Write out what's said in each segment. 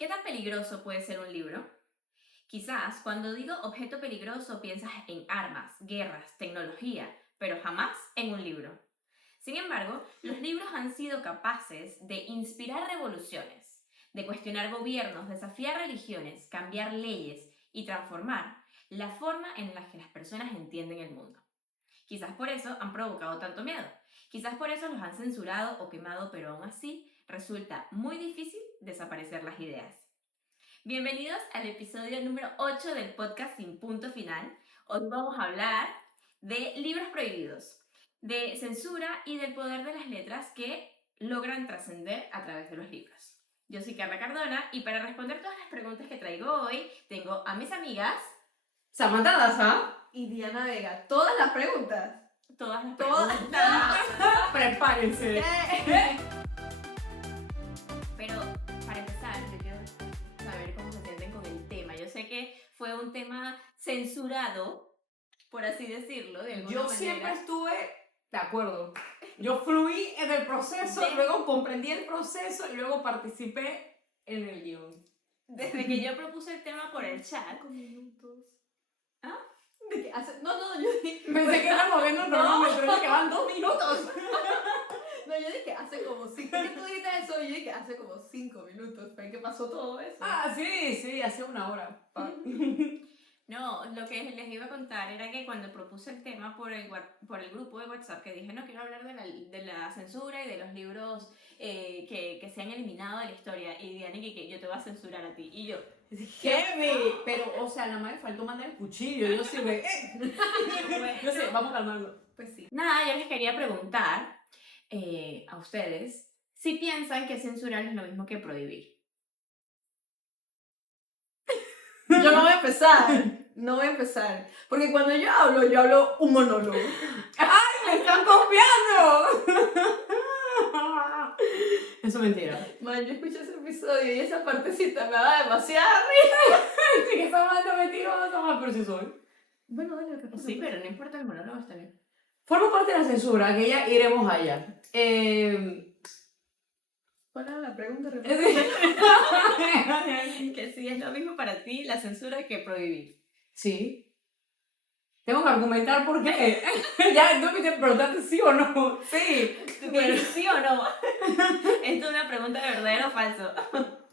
¿Qué tan peligroso puede ser un libro? Quizás cuando digo objeto peligroso piensas en armas, guerras, tecnología, pero jamás en un libro. Sin embargo, los libros han sido capaces de inspirar revoluciones, de cuestionar gobiernos, desafiar religiones, cambiar leyes y transformar la forma en la que las personas entienden el mundo. Quizás por eso han provocado tanto miedo. Quizás por eso los han censurado o quemado, pero aún así resulta muy difícil desaparecer las ideas. Bienvenidos al episodio número 8 del podcast Sin Punto Final. Hoy vamos a hablar de libros prohibidos, de censura y del poder de las letras que logran trascender a través de los libros. Yo soy Carla Cardona y para responder todas las preguntas que traigo hoy, tengo a mis amigas Samantha Daza y Diana Vega. Todas las preguntas. Todas las Todas. preguntas. prepárense. Pero para empezar, yo quiero saber cómo se sienten con el tema. Yo sé que fue un tema censurado, por así decirlo, de alguna Yo manera. siempre estuve de acuerdo. Yo fluí en el proceso, De- luego comprendí el proceso y luego participé en el guión. Desde que yo propuse el tema por el chat. 5 minutos. ¿Ah? ¿De qué hace? No, yo dije. Pensé que era moviendo el cronómetro y que van 2 minutos. No, yo dije hace como 5. ¿Qué tú dijiste eso? Yo dije hace como 5 minutos. ¿Fue que pasó todo eso? Ah, sí, hace 1 hora. No, lo que les iba a contar era que cuando propuse el tema por el grupo de WhatsApp, que dije, no, quiero hablar de la censura y de los libros que se han eliminado de la historia. Y Diana, que yo te voy a censurar a ti. Y yo, Heavy. Pero, o sea, nada más le faltó mandar el cuchillo. Yo sí me... Yo sé, vamos calmando. Pues sí. nada, yo les quería preguntar a ustedes si piensan que censurar es lo mismo que prohibir. Yo no voy a empezar. No voy a empezar. Porque cuando yo hablo un monólogo. ¡Me están copiando! Eso es mentira. Man, yo escuché ese episodio y esa partecita me da demasiada risa. Sí, que está mal, mentirosa, pero sí soy. Bueno, dale, ¿qué pasa? Sí, pero no importa, el monólogo está bien. Forma parte de la censura, que ya iremos allá. ¿Cuál era la pregunta? Que sí es lo mismo para ti la censura que prohibir. Sí. Tengo que argumentar por qué. Ya, tú me preguntaste sí o no. Sí. Bueno, ¿sí o no? Esto es una pregunta de verdadero o falso.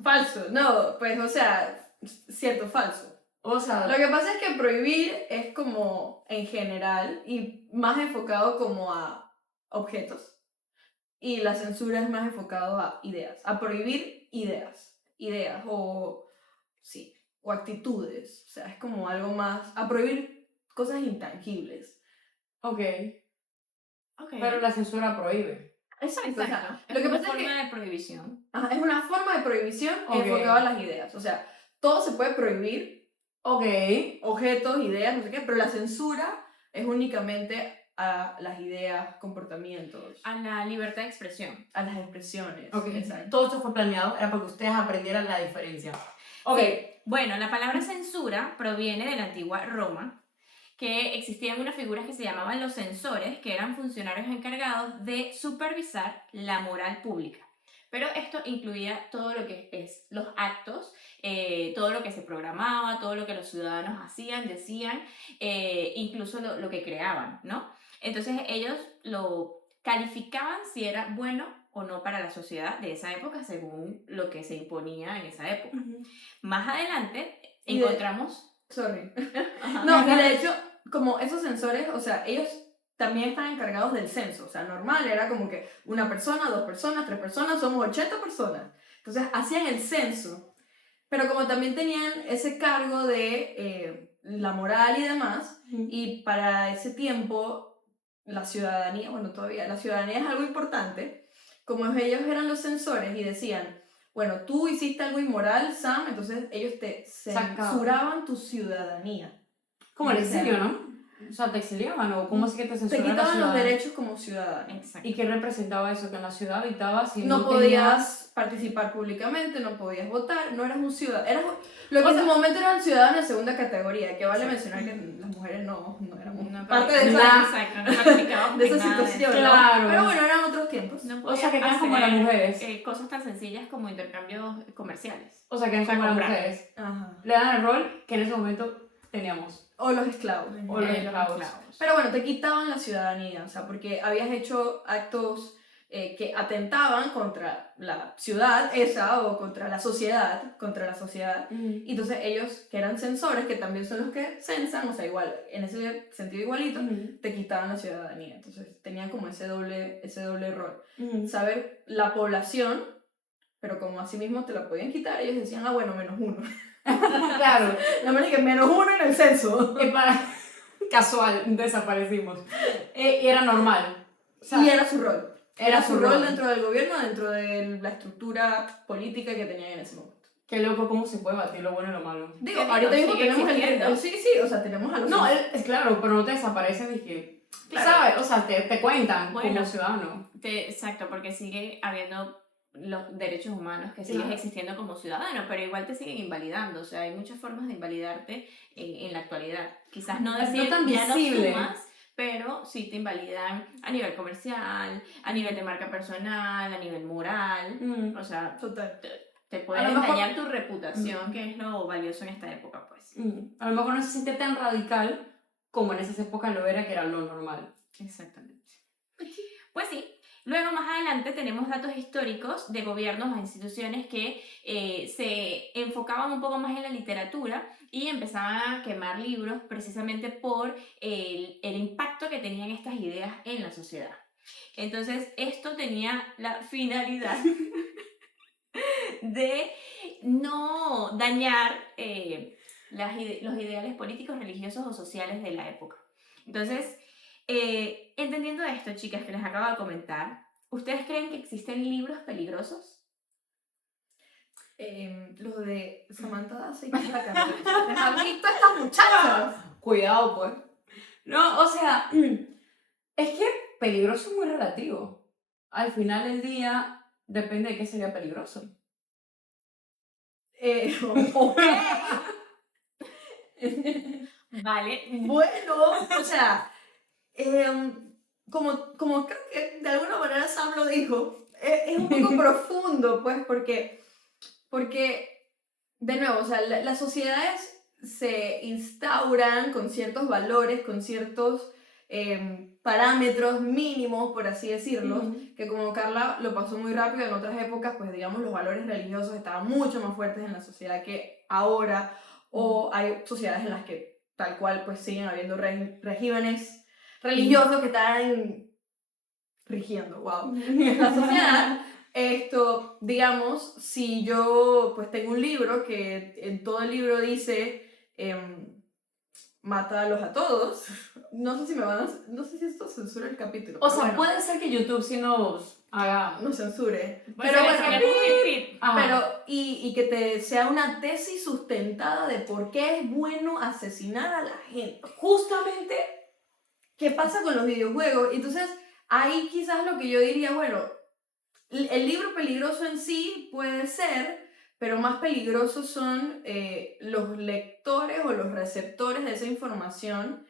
Falso. No, pues, o sea, cierto, falso. O sea, Lo que pasa es que prohibir es como en general y más enfocado como a objetos. Y la censura es más enfocado a ideas. A prohibir ideas. Ideas o, sí, o actitudes. O sea, es como algo más... A prohibir cosas intangibles. ok. Okay. Pero la censura prohíbe. Exacto. Exacto. Lo que es una pasa es forma que de prohibición. es una forma de prohibición Ok. enfocada a las ideas. O sea, todo se puede prohibir, Ok. objetos, ideas, no sé qué, pero la censura es únicamente a las ideas, comportamientos, A la libertad de expresión. a las expresiones. Ok. Exacto. Todo esto fue planeado, era para que ustedes aprendieran la diferencia. Ok. Sí. Bueno, la palabra censura proviene de la antigua Roma, que existían unas figuras que se llamaban los censores, que eran funcionarios encargados de supervisar la moral pública. Pero esto incluía todo lo que es los actos, todo lo que se programaba, todo lo que los ciudadanos hacían, decían, incluso lo que creaban, ¿no? Entonces ellos lo calificaban si era bueno o no para la sociedad de esa época, según lo que se imponía en esa época. Más adelante Y de- encontramos... Sorry. Ajá. No, y de hecho, como esos sensores, o sea, ellos también están encargados del censo. O sea, normal era como que una persona, 2 personas, 3 personas, somos 80 personas. Entonces hacían el censo. Pero como también tenían ese cargo de la moral y demás, y para ese tiempo la ciudadanía, bueno, todavía la ciudadanía es algo importante, como ellos eran los censores y decían, bueno, tú hiciste algo inmoral, Sam, entonces ellos te Sacaban. censuraban tu ciudadanía. Como el exilio, ¿no? O sea, ¿te exiliaban o cómo así que te Te censuraban la quitaban los ciudad? derechos como ciudadano. Exacto. ¿Y qué representaba eso? Que en la ciudad habitabas y No tenías... podías participar públicamente, no podías votar, no eras un ciudadano. Lo que O en su sea, momento eran ciudadanos de segunda categoría, que vale Sí. mencionar que las mujeres no éramos No parte de nada. esa, Exacto, no participábamos de esa en nada de situación, eso. ¿no? Claro. Pero bueno, eran otros tiempos. No O sea, que podías quedan como las hacer, mujeres. cosas tan sencillas como intercambios comerciales. O sea, que eran O sea, como las comprar. mujeres. Ajá. Le dan el rol que en ese momento teníamos. O los esclavos. O los Los esclavos. Pero bueno, te quitaban la ciudadanía, o sea, porque habías hecho actos que atentaban contra la ciudad esa o contra la sociedad, Y entonces ellos, que eran censores, que también son los que censan, o sea, igual, en ese sentido igualito, te quitaban la ciudadanía. Entonces tenían como ese doble rol. Saber la población, pero como así mismo te la podían quitar, ellos decían, ah, bueno, -1. Claro. La manera que -1 en el censo. Y para... Casual, desaparecimos. Y era normal. O sea, Y era su rol. era Su rol dentro del gobierno, dentro de la estructura política que tenían en ese momento. Qué loco cómo se puede batir lo bueno y lo malo. Digo, ¿Qué ahorita digo? mismo Sigue tenemos existiendo. sí, o sea, tenemos a los... No, es claro, pero no te desaparecen y que... Claro. ¿Sabes? O sea, te cuentan Bueno. como ciudadano. Exacto, porque sigue habiendo los derechos humanos que sigues Claro. existiendo como ciudadano, pero igual te siguen invalidando. O sea, hay muchas formas de invalidarte en la actualidad. Quizás no No decir tan ya no visible. sumas, pero sí te invalidan a nivel comercial, a nivel de marca personal, a nivel moral. O sea, Total. te A pueden lo mejor- dañar tu reputación, que es lo valioso en esta época, pues. A lo mejor no se siente tan radical como en esas épocas lo era, que era lo normal. Exactamente. Pues sí. Luego, más adelante, tenemos datos históricos de gobiernos o instituciones que se enfocaban un poco más en la literatura y empezaban a quemar libros precisamente por el impacto que tenían estas ideas en la sociedad. Entonces, esto tenía la finalidad de no dañar los ideales políticos, religiosos o sociales de la época. Entonces, entendiendo esto, chicas, que les acabo de comentar, ¿ustedes creen que existen libros peligrosos? Los de Samantha Daza y Carla Carrera. ¿Les han visto estas muchachas? Cuidado, pues. No, o sea, es que peligroso es muy relativo. Al final del día, depende de qué sería peligroso. Ok. Vale. Bueno, o sea, como creo que de alguna manera Sam lo dijo, es un poco profundo, pues, porque, de nuevo, o sea, las sociedades se instauran con ciertos valores, con ciertos parámetros mínimos, por así decirlo, que como Carla lo pasó muy rápido en otras épocas, pues digamos los valores religiosos estaban mucho más fuertes en la sociedad que ahora, o hay sociedades en las que tal cual pues siguen habiendo regímenes religiosos que están rigiendo, wow, la sociedad. Esto, digamos, si yo pues tengo un libro que en todo el libro dice mátalos a todos, no sé si no sé si esto censura el capítulo. O pero sea, bueno, puede ser que YouTube sí nos haga... no censure. Pues Pero se bueno, le pongo el pip. Ajá. pero, y que te sea una tesis sustentada de por qué es bueno asesinar a la gente. Justamente, ¿qué pasa con los videojuegos? Entonces, ahí quizás lo que yo diría, bueno, el libro peligroso en sí puede ser, pero más peligrosos son los lectores o los receptores de esa información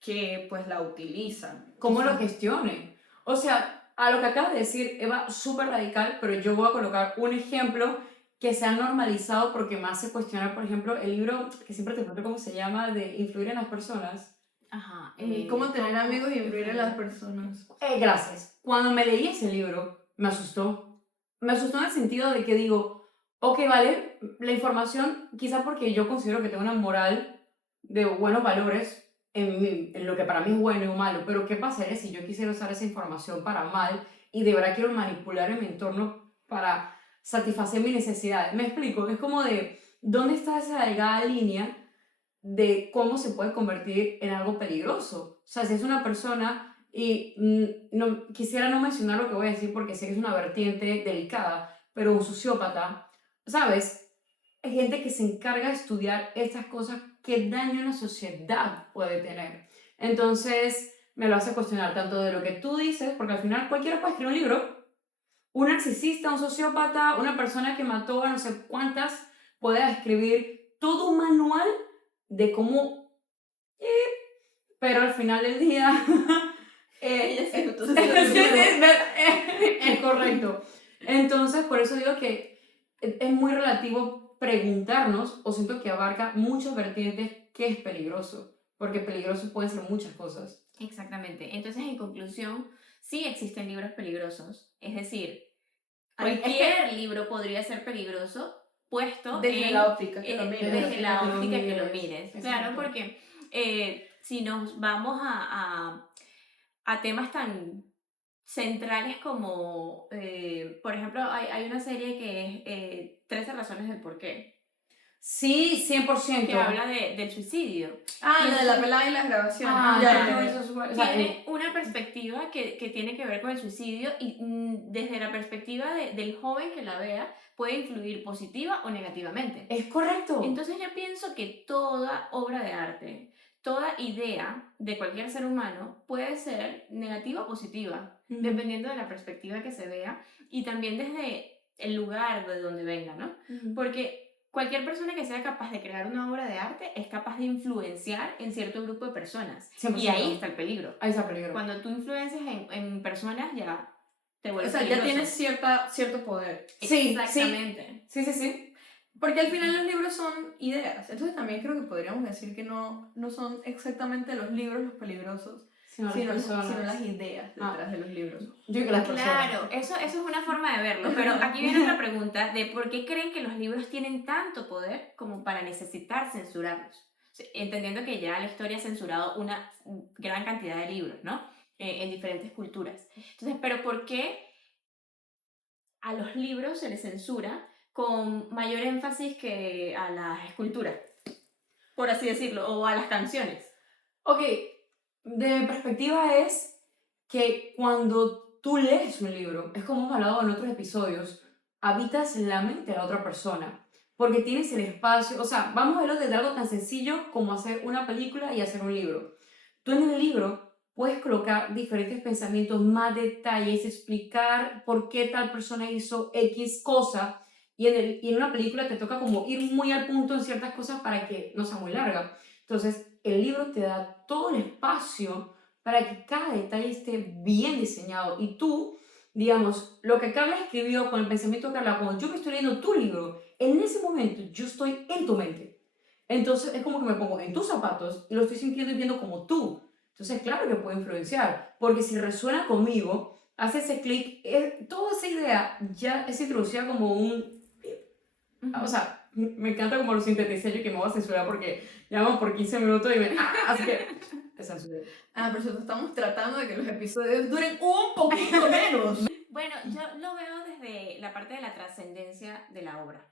que pues la utilizan. ¿Cómo lo gestionen? O sea, a lo que acabas de decir, Eva, súper radical, pero yo voy a colocar un ejemplo que se ha normalizado porque me hace cuestionar, por ejemplo, el libro que siempre te pregunto cómo se llama, de influir en las personas. Ajá. ¿Cómo tener amigos y influir en las personas? Gracias. Cuando me leí ese libro, me asustó. Me asustó en el sentido de que digo, ok, vale, la información, quizá porque yo considero que tengo una moral de buenos valores, en lo que para mí es bueno o malo, pero ¿qué pasaría si yo quisiera usar esa información para mal y de verdad quiero manipular en mi entorno para satisfacer mis necesidades? ¿Me explico? Es como de, ¿dónde está esa delgada línea de cómo se puede convertir en algo peligroso? O sea, si es una persona, y no, quisiera no mencionar lo que voy a decir porque sé que es una vertiente delicada, pero un sociópata, ¿sabes? Hay gente que se encarga de estudiar estas cosas, qué daño en la sociedad puede tener. Entonces, me lo hace cuestionar tanto de lo que tú dices, porque al final cualquiera puede escribir un libro. Un narcisista, un sociópata, una persona que mató a no sé cuántas, puede escribir todo un manual de cómo... pero al final del día... Ella sí, entonces, es correcto. Entonces, por eso digo que es muy relativo preguntarnos, o siento que abarca muchas vertientes, qué es peligroso, porque peligroso pueden ser muchas cosas. Exactamente. Entonces, en conclusión, sí existen libros peligrosos. Es decir, Ay, es que- cualquier libro podría ser peligroso puesto desde en, la óptica que lo mires. desde la que lo óptica que lo mires. mires. Exacto. Claro, porque si nos vamos a temas tan centrales como, por ejemplo, hay una serie que es 13 razones del por qué, Sí, 100%. que habla del suicidio. Ah, lo de la pelada y las grabaciones. Ya, ya. eso es súper- o sea, Tiene una perspectiva que tiene que ver con el suicidio y desde la perspectiva del joven que la vea puede influir positiva o negativamente. es correcto. Entonces yo pienso que toda obra de arte, toda idea de cualquier ser humano puede ser negativa o positiva, Ujú. dependiendo de la perspectiva que se vea y también desde el lugar de donde venga, ¿no? Ujú. Porque cualquier persona que sea capaz de crear una obra de arte es capaz de influenciar en cierto grupo de personas. 100%. Y ahí está el peligro. Ahí está el peligro. Cuando tú influencias en personas, ya te O vuelves sea, ya peligroso. tienes cierto poder. Sí, Exactamente. Sí. Porque al final los libros son ideas. Entonces también creo que podríamos decir que no son exactamente los libros los peligrosos, Sino sino las ideas detrás de los libros. Yo creo que las personas. Claro, eso es una forma de verlo, pero aquí viene otra pregunta de por qué creen que los libros tienen tanto poder como para necesitar censurarlos. Sí, entendiendo que ya la historia ha censurado una gran cantidad de libros, ¿no? En diferentes culturas. Entonces, pero ¿por qué a los libros se les censura con mayor énfasis que a las esculturas? Por así decirlo, o a las canciones. Ok, de mi perspectiva es que cuando tú lees un libro, es como hemos hablado en otros episodios, habitas la mente de la otra persona, porque tienes el espacio, o sea, vamos a verlo desde algo tan sencillo como hacer una película y hacer un libro. Tú en el libro puedes colocar diferentes pensamientos, más detalles, explicar por qué tal persona hizo X cosa, y en una película te toca como ir muy al punto en ciertas cosas para que no sea muy larga. Entonces, el libro te da todo el espacio para que cada detalle esté bien diseñado. Y tú, digamos, lo que Carla escribió con el pensamiento de Carla, cuando yo me estoy leyendo tu libro, en ese momento yo estoy en tu mente. Entonces, es como que me pongo en tus zapatos y lo estoy sintiendo y viendo como tú. Entonces, claro que puede influenciar, porque si resuena conmigo, hace ese clic, toda esa idea ya es introducida como un... O sea, me encanta como lo sinteticé yo, que me voy a censurar porque ya vamos por 15 minutos y me... así que... te censuré. Por cierto, estamos tratando de que los episodios duren un poquito menos. Bueno, yo lo veo desde la parte de la trascendencia de la obra,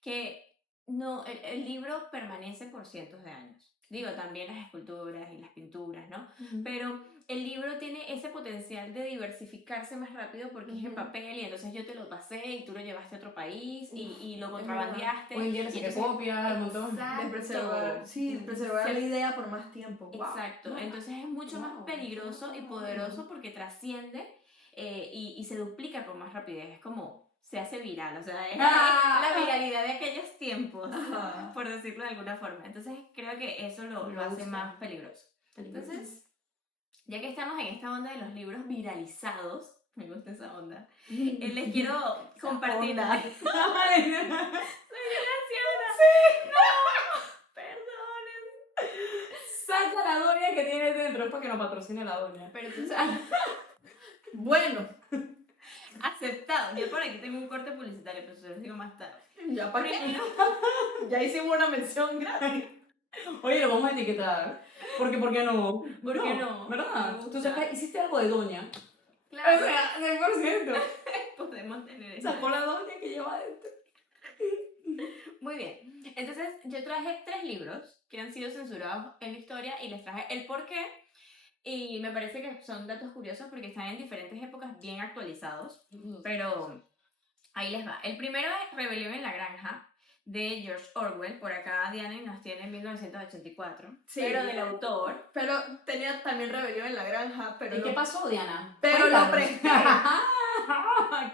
que no, el libro permanece por cientos de años. Digo, también las esculturas y las pinturas, ¿no? Pero el libro tiene ese potencial de diversificarse más rápido porque es en papel y entonces yo te lo pasé y tú lo llevaste a otro país y lo contrabandeaste. Hoy en día y se entonces- copia un montón. De preservar, Exacto. preservar la idea por más tiempo. Wow. Exacto, No. entonces es mucho más Wow. peligroso y poderoso porque trasciende y se duplica con más rapidez, es como se hace viral, o sea, es la viralidad de aquellos tiempos, Ajá. por decirlo de alguna forma. Entonces creo que eso lo Me hace gusta. más peligroso. Entonces, ya que estamos en esta onda de los libros viralizados, me gusta esa onda, les quiero compartir... onda. Saca la doña que tiene dentro para que nos patrocine la doña. Pero tú sabes, Bueno, aceptado. Yo por aquí tengo un corte publicitario, pero se los digo más tarde. ya para qué. Primero, Ya hicimos una mención gratis. Oye, lo vamos a etiquetar. Porque, ¿por qué no? ¿Por qué no? ¿Verdad? Me gusta. Tú sacas, hiciste algo de doña. claro, O sea, 100%. podemos tener eso. Sacó la doña que lleva adentro. Muy bien. Entonces, yo traje 3 libros que han sido censurados en la historia y les traje el por qué. Y me parece que son datos curiosos porque están en diferentes épocas bien actualizados. Pero ahí les va. El primero es Rebelión en la Granja, de George Orwell. Por acá Diana nos tiene 1984. Sí. Pero del autor. Pero tenía también Rebelión en la Granja, pero ¿Y qué no- pasó, Diana? Pero lo Cuéntanos. presté.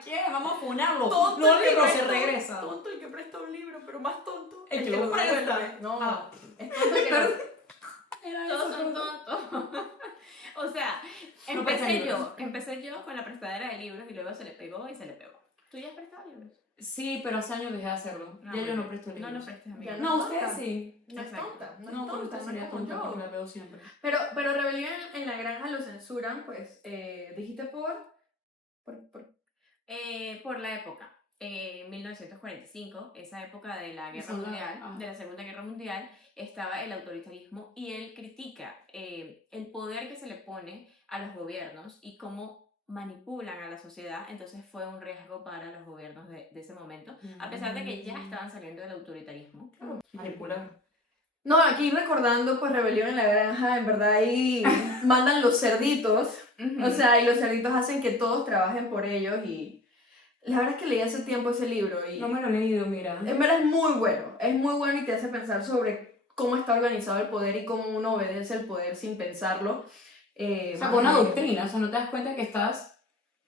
¿Qué? Vamos a funarlo. Tonto No, el que libro se presta- regresa. Tonto el que presta un libro, pero más tonto El que lo presta. No, Ah. es tonto el que Era Todos eso, son tonto. tontos. O sea, No prestan libros. empecé yo con la prestadera de libros y luego se le pegó y se le pegó. ¿Tú ya has prestado libros? Sí, pero hace años dejé de hacerlo. No, Ya yo bueno. no presto libros. No los prestes a mí. Ya No, no ustedes tonta. sí. no es Exacto. tonta, no es No, con tonta, ustedes no sería es como tonta yo. porque la veo siempre. Pero Rebelión en la Granja lo censuran, pues, dijiste Por la época. 1945, esa época de la guerra Segunda- mundial, ah. de la Segunda Guerra Mundial, estaba el autoritarismo y él critica el poder que se le pone a los gobiernos y cómo manipulan a la sociedad. Entonces fue un riesgo para los gobiernos de ese momento, a pesar de que ya estaban saliendo del autoritarismo. Manipular. No, aquí recordando, pues, Rebelión en la Granja, en verdad ahí mandan los cerditos, o sea, y los cerditos hacen que todos trabajen por ellos y la verdad es que leí hace tiempo ese libro y No me lo he leído, mira. en verdad es muy bueno y te hace pensar sobre cómo está organizado el poder y cómo uno obedece el poder sin pensarlo. O sea, con una doctrina, o sea, no te das cuenta que estás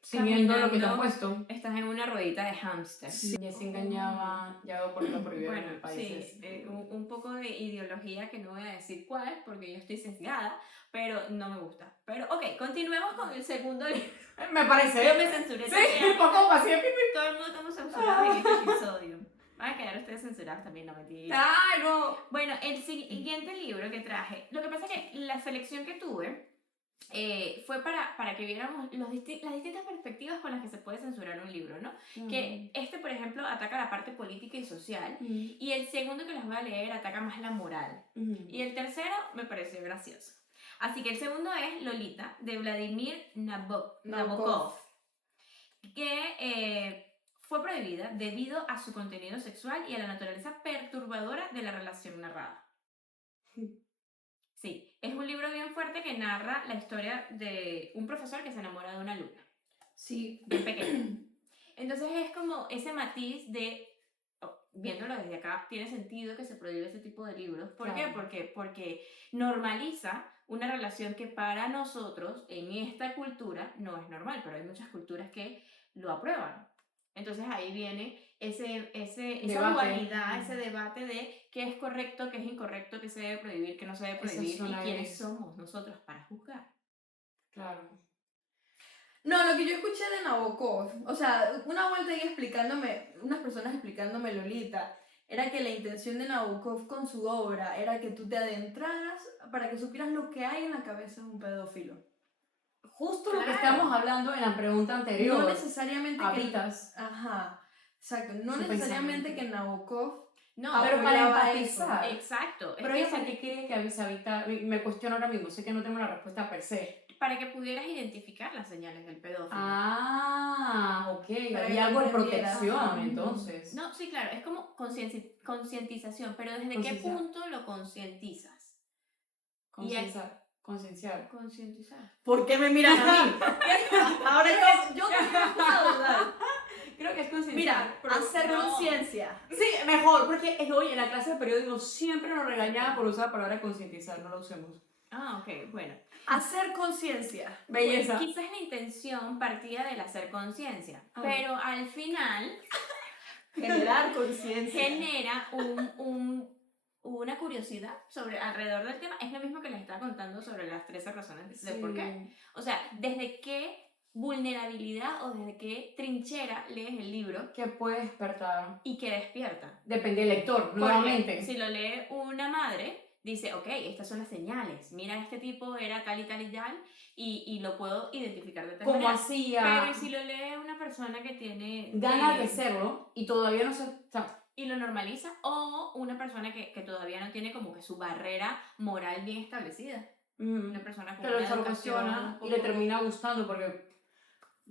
siguiendo lo que te han Caminando. puesto. Estás en una ruedita de hámster. Ya se engañaba, ya veo por qué lo prohibieron en Bueno, el país. sí, un poco de ideología que no voy a decir cuál, porque yo estoy sesgada, pero no me gusta. Pero, ok, continuemos con el segundo libro. Me parece. Yo me censuré Sí, también. un poco paciente. Todo el mundo estamos censurados en este episodio. Van a quedar ustedes censurados también, no mentira. Ay, no. Bueno, el siguiente libro que traje, lo que pasa es que la selección que tuve fue para que viéramos las distintas perspectivas con las que se puede censurar un libro, ¿no? Que este, por ejemplo, ataca la parte política y social, y el segundo que les voy a leer ataca más la moral, y el tercero me pareció gracioso. Así que el segundo es Lolita, de Vladimir Nabokov, que fue prohibida debido a su contenido sexual y a la naturaleza perturbadora de la relación narrada. Sí, es un libro bien fuerte que narra la historia de un profesor que se enamora de una alumna, Sí, bien pequeña. Entonces es como ese matiz de, viéndolo desde acá, tiene sentido que se prohíbe ese tipo de libros. ¿Por qué? Claro. Porque normaliza una relación que para nosotros, en esta cultura, no es normal, pero hay muchas culturas que lo aprueban. Entonces ahí viene esa Debate. dualidad, ese debate de qué es correcto, qué es incorrecto, qué se debe prohibir, qué no se debe Esa prohibir, y zona quiénes gris. somos nosotros para juzgar. Claro. no, lo que yo escuché de Nabokov, o sea, una vuelta ahí explicándome, unas personas explicándome Lolita, era que la intención de Nabokov con su obra era que tú te adentraras para que supieras lo que hay en la cabeza de un pedófilo. Justo lo que Claro. estamos hablando en la pregunta anterior. No necesariamente que... Habitas. Ajá, exacto, no Su necesariamente pensamiento. que Nabokov... No, Pero para apoyaba empatizar. exacto. Pero ella, ¿para qué cree que se habita? Me cuestiono ahora mismo, sé que no tengo la respuesta per se. Para que pudieras identificar las señales del pedófilo. Ah, ok. Para Había que algo de entendieras. protección, Ajá. entonces. No, sí, claro, es como concientización, pero ¿desde qué Concienciar. punto lo concientizas? Concienciar. Concientizar. ¿Por qué me miras a mí? Ahora yo también me puse a dudar. Creo que es concienciar. Mira, pero hacer no. conciencia. Sí, mejor, porque hoy en la clase de periodismo siempre nos regañaban por usar la palabra concientizar, no la usemos. Ah, ok, bueno. Hacer conciencia. Belleza. Pues, quizás la intención partía del hacer conciencia, Ah. pero al final Generar conciencia. genera una curiosidad sobre alrededor del tema. Es lo mismo que les estaba contando sobre las 13 razones de por qué. O sea, desde qué vulnerabilidad o desde qué trinchera lees el libro ¿Qué puede despertar? y qué despierta. Depende del lector, Porque nuevamente. si lo lee una madre, dice, ok, estas son las señales. Mira, este tipo era tal y tal y tal, y lo puedo identificar de tal Como manera. hacía Pero ¿y si lo lee una persona que tiene ganas de serlo y todavía no se... O sea, y lo normaliza, o una persona que todavía no tiene como que su barrera moral bien establecida? Una persona con que lo una educación cuestiona un y le poco- termina gustando porque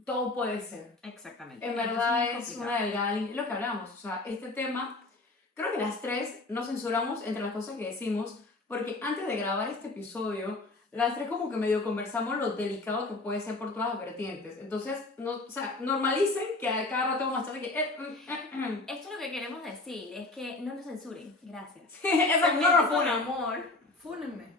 todo puede ser. Exactamente. En Entonces verdad muy es complicado. una delgada línea. Lo que hablamos, o sea, este tema, creo que las tres nos censuramos entre las cosas que decimos, porque antes de grabar este episodio las tres como que medio conversamos lo delicado que puede ser por todas las vertientes. Entonces, no, o sea, normalicen que a cada rato vamos a estar de que... Esto lo que queremos decir es que no nos censuren. Gracias. Eso También no lo con funen. amor. Fúnenme.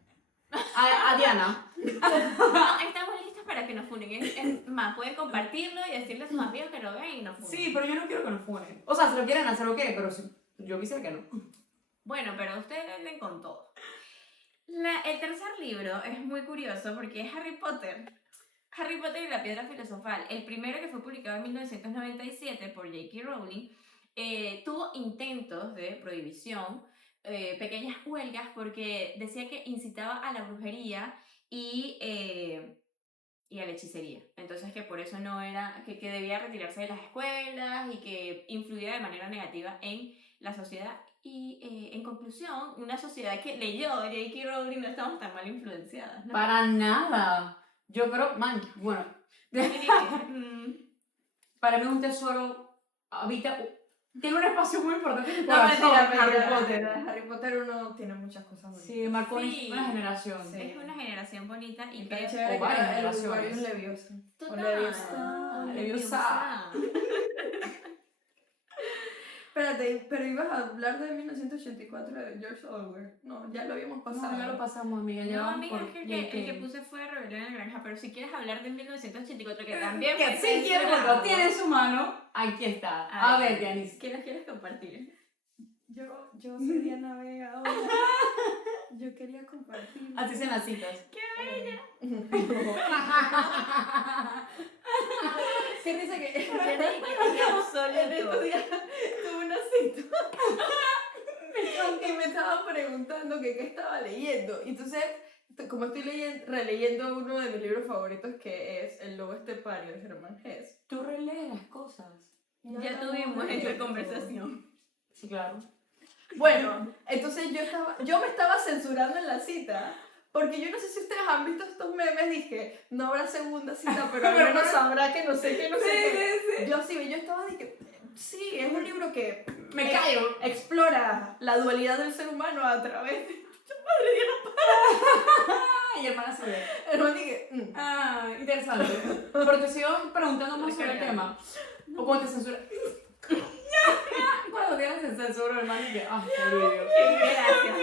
A Diana. No, estamos listos para que nos funen. Es más, pueden compartirlo y decirle a sus amigos que lo vean y nos funen. Sí, pero yo no quiero que nos funen. O sea, si lo quieren hacer, ok, pero yo quisiera que no. Bueno, pero ustedes ven con todo. El tercer libro es muy curioso porque es Harry Potter. Harry Potter y la Piedra Filosofal. El primero, que fue publicado en 1997 por J.K. Rowling, tuvo intentos de prohibición, pequeñas huelgas, porque decía que incitaba a la brujería y a la hechicería. Entonces que por eso no era, que debía retirarse de las escuelas y que influía de manera negativa en la sociedad. Y en conclusión, una sociedad que leyó J.K. Rowling no estamos tan mal influenciadas, ¿no? Para nada. Yo creo, man, bueno, para mí un tesoro habita, tiene un espacio muy importante en mi No, corazón, mentira, Harry mentira. Potter. Harry Potter uno tiene muchas cosas bonitas. Sí, marcó Sí. una generación. Sí. Es una generación bonita y Está que... chévere o que varias era el generaciones. Wingardium Leviosa. O Total. Leviosa. Leviosa. Espérate, pero ibas a hablar de 1984 de George Orwell. No, ya lo habíamos pasado. No, ya lo pasamos, amiga. Ya No, vamos amiga, por es que el que JK. puse fue Rebelión en la Granja, pero si quieres hablar de 1984, que también Que fue si quiere, porque censurado. lo tiene en su mano, aquí está. A ver, Dianis. ¿Qué nos quieres compartir? Yo soy Diana Vega ahora. Yo quería compartir. Así se las citas. ¿Qué risa que Qué en estos absoluto. días tuve una cita y me estaba preguntando que qué estaba leyendo. Y entonces, como estoy releyendo uno de mis libros favoritos, que es El lobo estepario de Germán Hesse. Tú relees las cosas. Ya tuvimos esta conversación. Sí, claro. Bueno, entonces yo me estaba censurando en la cita. Porque yo no sé si ustedes han visto estos memes, dije, no habrá segunda cita, pero al menos sabrá que no sé qué, no sé qué. Yo estaba de que, sí, es un libro que Me callo. explora la dualidad del ser humano a través de... Ay, hermana se ve. Pero dije, Ah, interesante. Pero te sigo preguntando más sobre el tema. O cuando te censura. Cuando tienes censura, hermano, y que, ah, qué alivio. Qué gracias.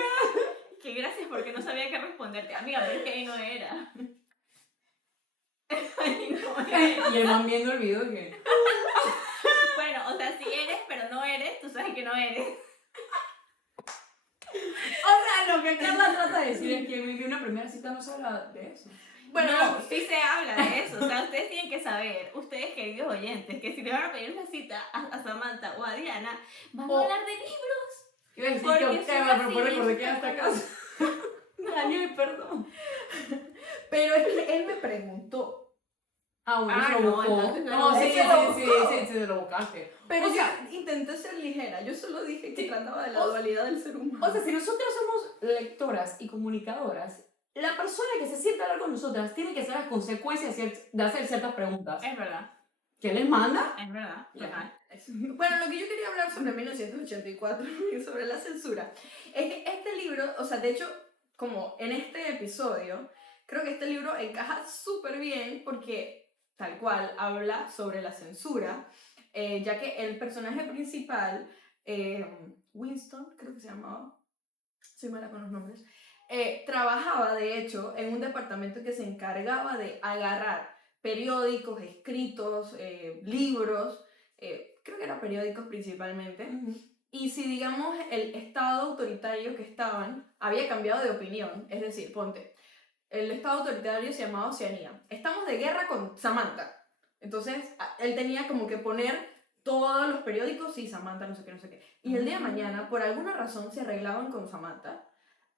Qué gracias porque no sabía qué responderte. Amiga, pero es que ahí no era. Ahí no era. Y el man viendo el video que... Bueno, o sea, sí eres, pero no eres, tú sabes que no eres. O sea, lo que Carla trata de decir es que vivió una primera cita, no se habla de eso. bueno, No, sí se habla de eso. O sea, ustedes tienen que saber, ustedes queridos oyentes, que si le van a pedir una cita a Samantha o a Diana, van a O- hablar de libros. Iba a decir Porque que son usted me así, propone recordé que está hasta claro. casa. Daño y perdón. pero es que él me preguntó. Ah, bueno, Ah, se lo no, buscó. entonces No, no, sí, ese lo sí, buscó. sí, se lo buscaste. Pero O sea, yo intenté ser ligera, yo solo dije que Sí. trataba de la O- dualidad del ser humano. O sea, si nosotras somos lectoras y comunicadoras, la persona que se sienta a hablar con nosotras tiene que saber las consecuencias de hacer ciertas preguntas. Es verdad, ¿Qué les manda? es verdad. Ya. Total. Bueno, lo que yo quería hablar sobre 1984 y sobre la censura es que este libro, o sea, de hecho, como en este episodio, creo que este libro encaja súper bien porque tal cual habla sobre la censura, ya que el personaje principal, Winston, creo que se llamaba, soy mala con los nombres, trabajaba de hecho en un departamento que se encargaba de agarrar periódicos, escritos, libros, creo que eran periódicos principalmente, y si digamos el estado autoritario que estaban había cambiado de opinión, es decir, ponte, el estado autoritario se llamaba Oceanía, estamos de guerra con Samantha, entonces él tenía como que poner todos los periódicos, sí, Samantha, no sé qué, no sé qué, y el día de mañana, por alguna razón, se arreglaban con Samantha.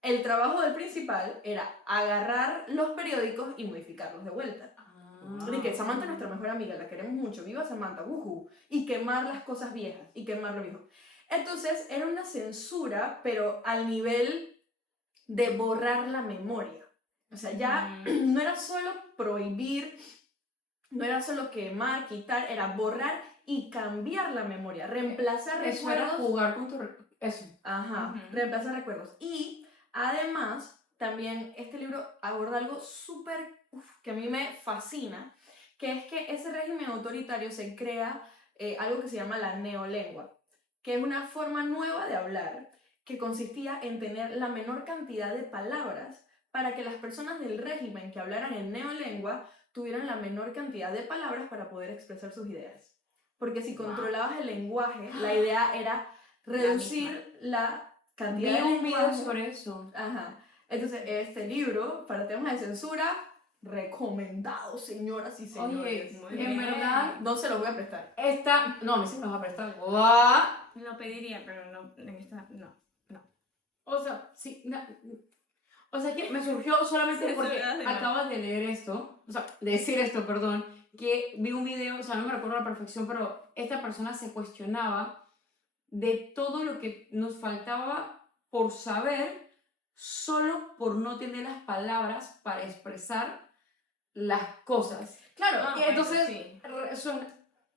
El trabajo del principal era agarrar los periódicos y modificarlos de vuelta. De que Samantha es nuestra mejor amiga, la queremos mucho, viva Samantha, wuhu, y quemar las cosas viejas, y quemar lo viejo. Entonces era una censura, pero al nivel de borrar la memoria. O sea, ya no era solo prohibir, no era solo quemar, quitar, era borrar y cambiar la memoria, reemplazar Eso era recuerdos. jugar con tu... Eso. Ajá, Ujú. reemplazar recuerdos. Y además también este libro aborda algo súper que a mí me fascina, que es que ese régimen autoritario se crea algo que se llama la neolengua, que es una forma nueva de hablar que consistía en tener la menor cantidad de palabras para que las personas del régimen que hablaran en neolengua tuvieran la menor cantidad de palabras para poder expresar sus ideas. Porque si Wow. controlabas el lenguaje, la idea era reducir la cantidad Vi de un video lenguaje. sobre eso. Ajá. Entonces, este libro, para temas de censura, recomendado, señoras y señores. muy En bien. verdad, No se lo voy a prestar. no, a mí sí me vas a prestar. ¡Guau! Lo pediría, pero no, en esta, no. O sea, sí, o sea, que me surgió solamente Sí, porque sí, sí, no. acabas de leer esto, o sea, de decir esto, perdón, que vi un video, o sea, no me recuerdo a la perfección, pero esta persona se cuestionaba de todo lo que nos faltaba por saber solo por no tener las palabras para expresar las cosas. Claro, Ah, y bueno, entonces, sí.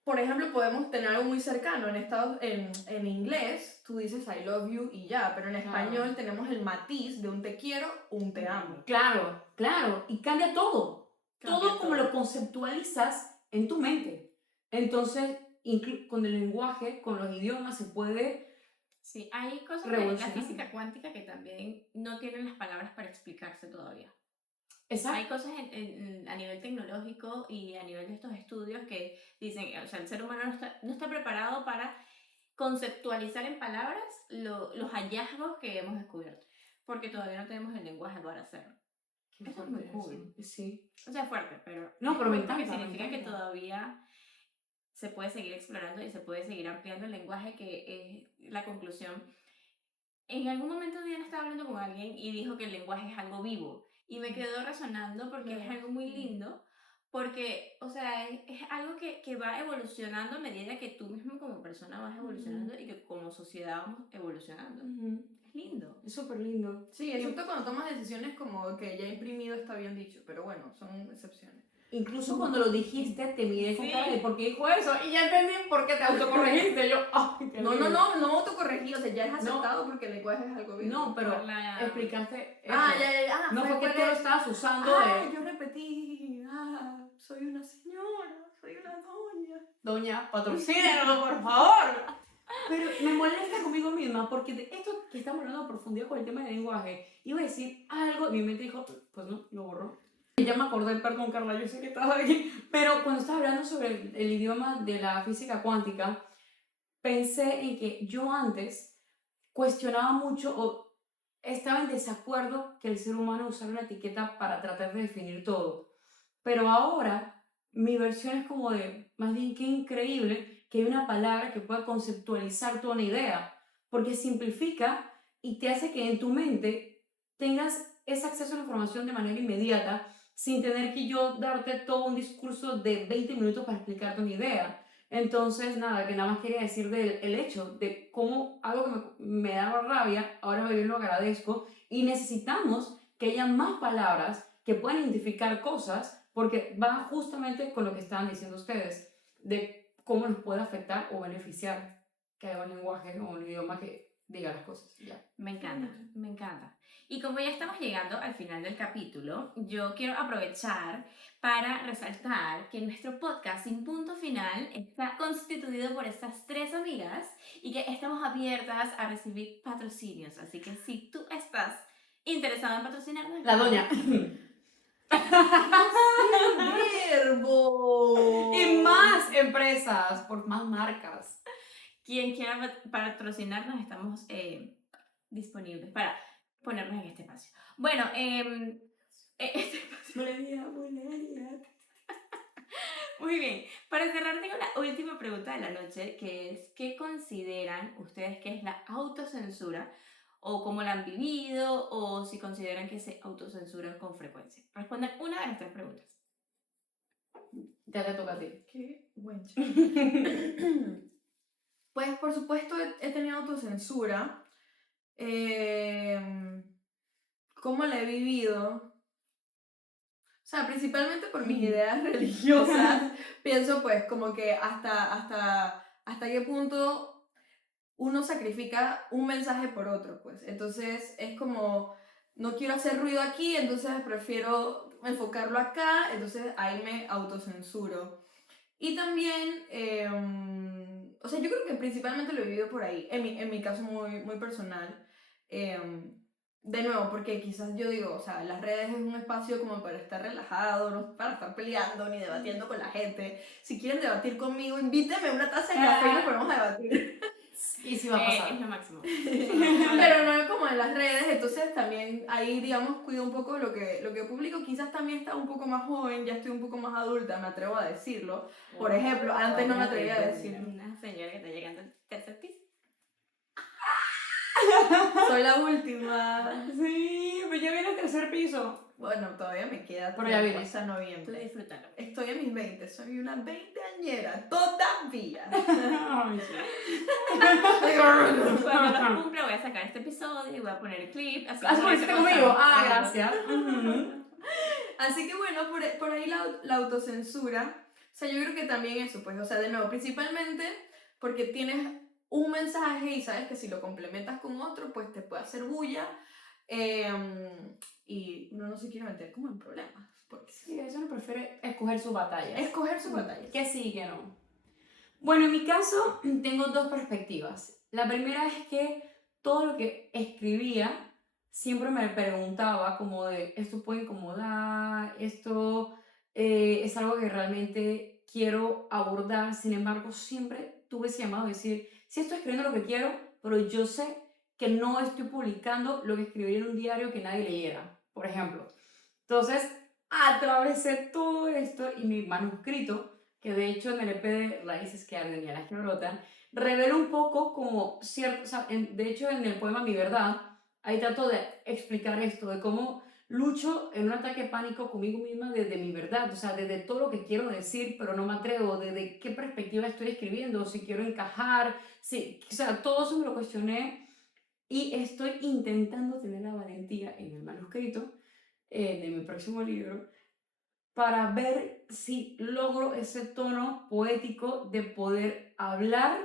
por ejemplo, podemos tener algo muy cercano. En inglés, tú dices I love you y ya, pero en Claro. español tenemos el matiz de un te quiero, un te amo. Claro, claro, y cambia todo. Cambia Todo como todo. lo conceptualizas en tu mente. Entonces, con el lenguaje, con los idiomas, se puede... Sí, hay cosas de la Revolucionario. física cuántica que también no tienen las palabras para explicarse todavía. Exacto. Hay cosas a nivel tecnológico y a nivel de estos estudios que dicen, o sea, el ser humano no está preparado para conceptualizar en palabras los hallazgos que hemos descubierto, porque todavía no tenemos el lenguaje para hacerlo. Eso es muy cool. Sí. O sea, es fuerte, pero No, pero me porque encanta, me significa que encanta. todavía se puede seguir explorando y se puede seguir ampliando el lenguaje, que es la conclusión. En algún momento Diana estaba hablando con alguien y dijo que el lenguaje es algo vivo. Y me quedó resonando porque es algo muy lindo. Porque, o sea, es algo que va evolucionando a medida que tú mismo como persona vas evolucionando y que como sociedad vamos evolucionando. Es lindo. Es súper lindo. Sí, excepto cuando tomas decisiones como que ya imprimido está bien dicho, pero bueno, son excepciones. Incluso cuando lo dijiste, te miré con Sí. cara de por qué dijo eso y ya entendí por qué te autocorregiste. Yo, ay, qué No lindo. no autocorregí, o sea, ya es aceptado porque el lenguaje es algo vivo. No, pero Por la- explicaste eso. ya. No fue que tú lo estabas usando Yo repetí. Soy una señora, soy una doña. Doña, patrocínanos, por favor. Pero me molesta conmigo misma porque de esto que estamos hablando a profundidad con el tema del lenguaje, iba a decir algo y mi mente dijo, pues no, lo borró. Y ya me acordé, perdón Carla, yo sé que estabas aquí, pero cuando estaba hablando sobre el idioma de la física cuántica, pensé en que yo antes cuestionaba mucho o estaba en desacuerdo que el ser humano usara una etiqueta para tratar de definir todo. Pero ahora mi versión es como de, más bien qué increíble que hay una palabra que pueda conceptualizar toda una idea, porque simplifica y te hace que en tu mente tengas ese acceso a la información de manera inmediata sin tener que yo darte todo un discurso de 20 minutos para explicarte una idea. Entonces, nada, que nada más quería decir del hecho de cómo algo que me daba rabia, ahora más bien lo agradezco, y necesitamos que haya más palabras que puedan identificar cosas, porque va justamente con lo que estaban diciendo ustedes, de cómo nos puede afectar o beneficiar que haya un lenguaje o un idioma que diga las cosas. Ya. Me encanta, me encanta. Y como ya estamos llegando al final del capítulo, yo quiero aprovechar para resaltar que nuestro podcast Sin Punto Final está constituido por estas 3 amigas y que estamos abiertas a recibir patrocinios. Así que si tú estás interesado en patrocinarnos... La doña. ¡Verbo! Y más empresas, por más marcas. Quien quiera patrocinarnos, estamos disponibles para ponernos en este espacio. Bueno, este espacio. Muy bien. Para cerrar, tengo la última pregunta de la noche, que es, ¿qué consideran ustedes que es la autocensura? O cómo la han vivido, o si consideran que se autocensuran con frecuencia. Respondan una de las 3 preguntas. Ya te toca a ti. Qué buen Pues por supuesto he tenido autocensura. ¿Cómo la he vivido? O sea, principalmente por mis ideas religiosas. Pienso pues como que hasta qué punto uno sacrifica un mensaje por otro, pues. Entonces es como no quiero hacer ruido aquí, entonces prefiero enfocarlo acá, entonces ahí me autocensuro. Y también, o sea, yo creo que principalmente lo he vivido por ahí, en mi caso muy, muy personal. De nuevo, porque quizás yo digo, o sea, las redes es un espacio como para estar relajado, no para estar peleando ni debatiendo con la gente. Si quieren debatir conmigo, invítenme una taza de café y nos ponemos a debatir. Y sí va a pasar. Es lo máximo. Pero no como en las redes, entonces también ahí, digamos, cuido un poco lo que publico. Quizás también estaba un poco más joven, ya estoy un poco más adulta, me atrevo a decirlo. Por ejemplo, antes no me atrevía a decirlo. Una señora que está llegando al tercer piso. Soy la última. Sí, pero ya viene el tercer piso. Bueno, todavía me queda Pero ya tiempo vienes. hasta Tú noviembre. disfrútalo. Estoy en mis 20, soy una veinteañera, todavía. Ay, sí. Cuando los cumpla voy a sacar este episodio y voy a poner el clip. Así ¿Has como conocido dice conmigo? Gonzalo. Ah, gracias. Ujú. Así que bueno, por ahí la autocensura. O sea, yo creo que también eso, pues, o sea, de nuevo, principalmente porque tienes un mensaje y sabes que si lo complementas con otro, pues te puede hacer bulla. Y uno no se quiere meter como en problemas. Porque Sí, eso uno prefiere escoger sus batallas. escoger su batalla. Que sí, que no. Bueno, en mi caso tengo dos perspectivas. La primera es que todo lo que escribía siempre me preguntaba como de esto puede incomodar, esto es algo que realmente quiero abordar. Sin embargo, siempre tuve ese llamado a decir, sí estoy escribiendo lo que quiero, pero yo sé que no estoy publicando lo que escribiría en un diario que nadie leyera, por ejemplo. Entonces, atravesé todo esto y mi manuscrito, que de hecho en el EP de Raíces que arden y alas que brotan, revela un poco como cierto, o sea, de hecho en el poema Mi Verdad, ahí trato de explicar esto, de cómo lucho en un ataque de pánico conmigo misma desde mi verdad, o sea, desde todo lo que quiero decir, pero no me atrevo, desde qué perspectiva estoy escribiendo, si quiero encajar, si, o sea, todo eso me lo cuestioné y estoy intentando tener la valentía en el manuscrito de mi próximo libro para ver si logro ese tono poético de poder hablar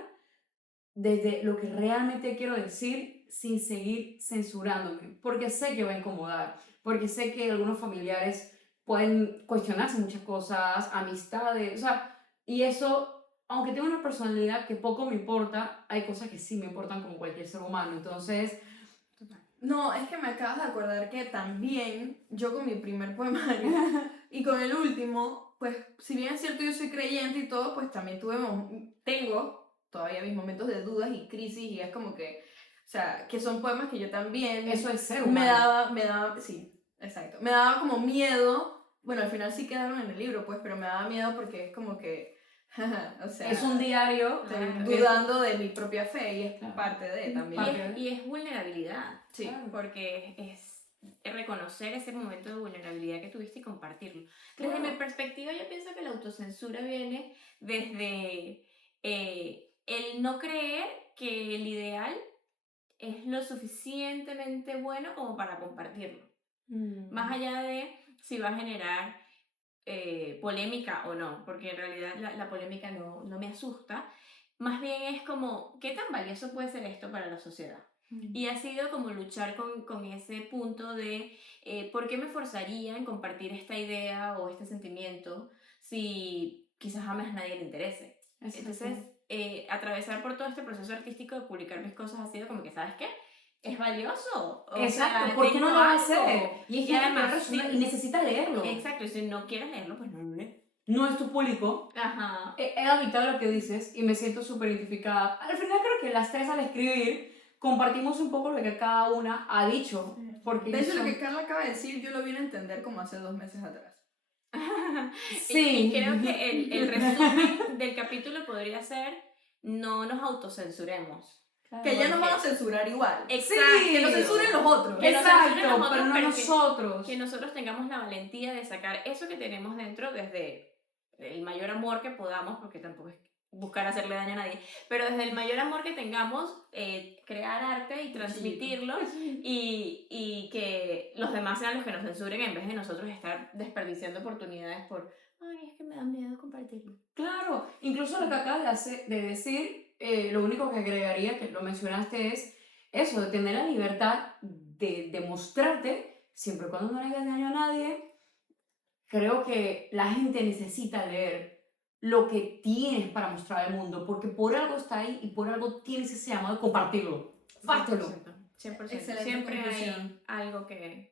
desde lo que realmente quiero decir sin seguir censurándome, porque sé que va a incomodar, porque sé que algunos familiares pueden cuestionarse muchas cosas, amistades, o sea, y eso, aunque tengo una personalidad que poco me importa, hay cosas que sí me importan como cualquier ser humano, entonces... No, es que me acabas de acordar que también yo con mi primer poemario y con el último, pues si bien es cierto yo soy creyente y todo, pues también tengo todavía mis momentos de dudas y crisis y es como que, o sea, que son poemas que yo también Eso es ser humano. me daba, sí, exacto, me daba como miedo, bueno, al final sí quedaron en el libro, pues, pero me daba miedo porque es como que, o sea, Es un diario. estoy Claro. dudando de mi propia fe y es Claro. parte de también. Y es vulnerabilidad. Sí. Claro. Porque es reconocer ese momento de vulnerabilidad que tuviste y compartirlo. Claro. Desde mi perspectiva, yo pienso que la autocensura viene desde el no creer que el ideal es lo suficientemente bueno como para compartirlo. Más allá de si va a generar polémica o no, porque en realidad la polémica no me asusta. Más bien es como, ¿qué tan valioso puede ser esto para la sociedad? Y ha sido como luchar con ese punto de ¿por qué me forzaría en compartir esta idea o este sentimiento si quizás a más nadie le interese? Entonces, atravesar por todo este proceso artístico de publicar mis cosas ha sido como que, ¿sabes qué? Es valioso. O Exacto, sea, ¿por qué no tengo lo va a algo. hacer? Y hay gente que además, resuena y necesita leerlo. Exacto, y si no quieres leerlo, pues no lo lees. No es tu público. Ajá. He habitado lo que dices y me siento súper identificada. Al final creo que las tres al escribir compartimos un poco lo que cada una ha dicho. Porque De hecho, lo son- que Carla acaba de decir, yo lo vine a entender como hace 2 meses atrás. Sí. Y creo que el resumen del capítulo podría ser: no nos autocensuremos. Que ya nos Porque- van a censurar igual. Exacto. Que nos censuren los otros. Que nos censuren Exacto, los pero otros, no pero nosotros. que nosotros tengamos la valentía de sacar eso que tenemos dentro desde el mayor amor que podamos, porque tampoco es buscar hacerle daño a nadie, pero desde el mayor amor que tengamos, crear arte y transmitirlo y que los demás sean los que nos censuren en vez de nosotros estar desperdiciando oportunidades por, ay, es que me da miedo compartirlo. Claro, incluso lo que acabas de decir, lo único que agregaría, que lo mencionaste, es eso, de tener la libertad de mostrarte, siempre y cuando no le hagas daño a nadie. Creo que la gente necesita leer lo que tienes para mostrar al mundo, porque por algo está ahí y por algo tienes ese llamado de compartirlo. Pártelo. 100%. Excelente Siempre hay conclusión. algo que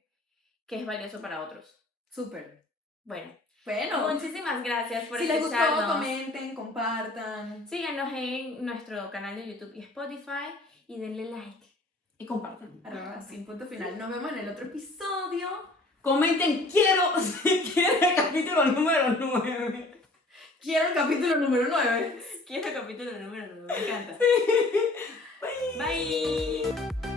es valioso para otros. Súper. Bueno, Bueno, muchísimas gracias por si les gustó, escucharnos. comenten, compartan. Síganos en nuestro canal de YouTube y Spotify y denle like. Y compartan. Sin punto final. Nos vemos en el otro episodio. Comenten, quiero, si quieren el capítulo número 9. Quiero el capítulo número 9. Quiero el capítulo número 9, me encanta. Bye.